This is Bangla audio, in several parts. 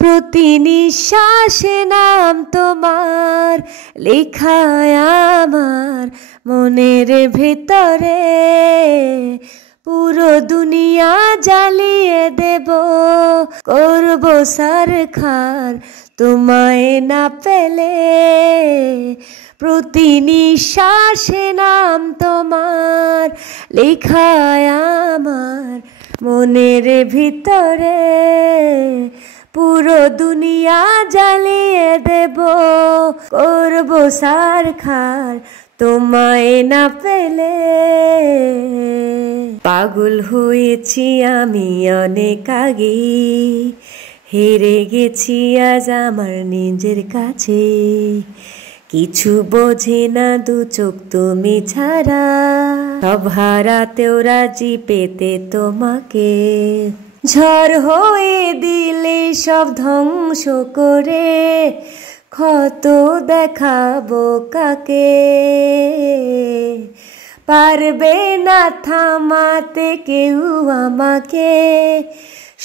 প্রতি নিঃশ্বাসে নাম তোমার লেখায় আমার মনের ভেতরে। পুরো দুনিয়া জ্বালিয়ে দেব, করব সারখার তোমায় না পেলে। প্রতি নিঃশ্বাসে নাম তোমার লেখায় আমার মনের ভিতরে। পুরো দুনিয়া জ্বালিয়ে দেব, করব সারখার তোমায় না পেলে। পাগল হয়েছি আমি অনেক আগে, হেরে গেছি আজ আমার নিজের কাছে। কিছু বোঝে না দু চোখ তুমি ছাড়া, সব হারাতেও রাজি পেতে তোমাকে। ঝড় হয়ে দিলে সব ধ্বংস করে, ক্ষত দেখাবো কাকে। পারবে না থামাতে কেউ আমাকে,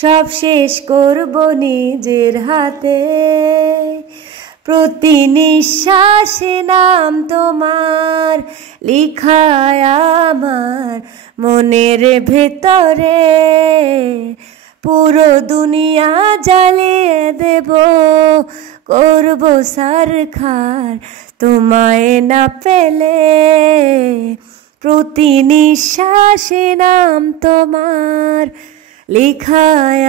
সব শেষ করব নিজের হাতে। প্রতি নিঃশ্বাসে নাম তোমার লিখায় আমার মনের ভেতরে। পুরো দুনিয়া জ্বালিয়ে দেব, করব সারখার তোমায় না পেলে। প্রতি নিঃশ্বাসে নাম তোমার লেখায়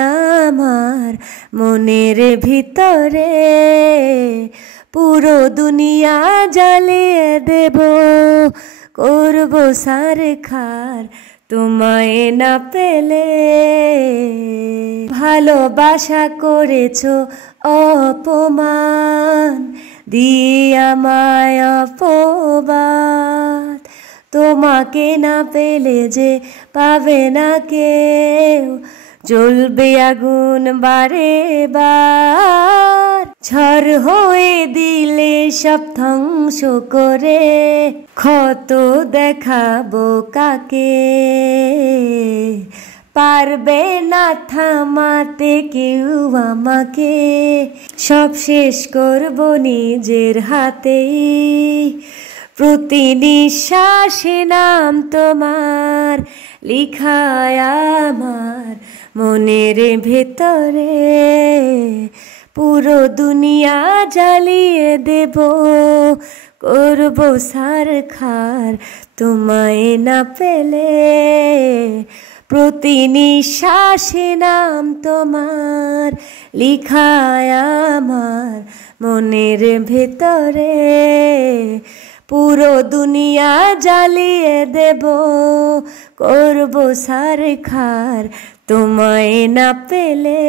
আমার মনের ভিতরে। পুরো দুনিয়া জ্বালিয়ে দেব, করব সারখার তোমায় না পেলে। ভালোবাসা করেছো অপমান, দিয়ে আমায় অপবাদ। তোমাকে না পেলে যে পাবে না কেউ, জ্বলবে আগুন বারে বার। ঝড় হয়ে দিলে সব ধ্বংস করে, ক্ষত দেখাবো কাকে। পারবে না থামাতে কেউ আমাকে, সব শেষ করব নিজের হাতেই। প্রতি নিঃশ্বাসে নাম তোমার লিখায় আমার মনের ভেতরে। পুরো দুনিয়া জ্বালিয়ে দেব, করব সারখার তোমায় না পেলে। প্রতি নিঃশ্বাসে নাম তোমার লিখায় আমার মনের ভেতরে। পুরো দুনিয়া জ্বালিয়ে দেব, করব সারখার তোমায় না পেলে।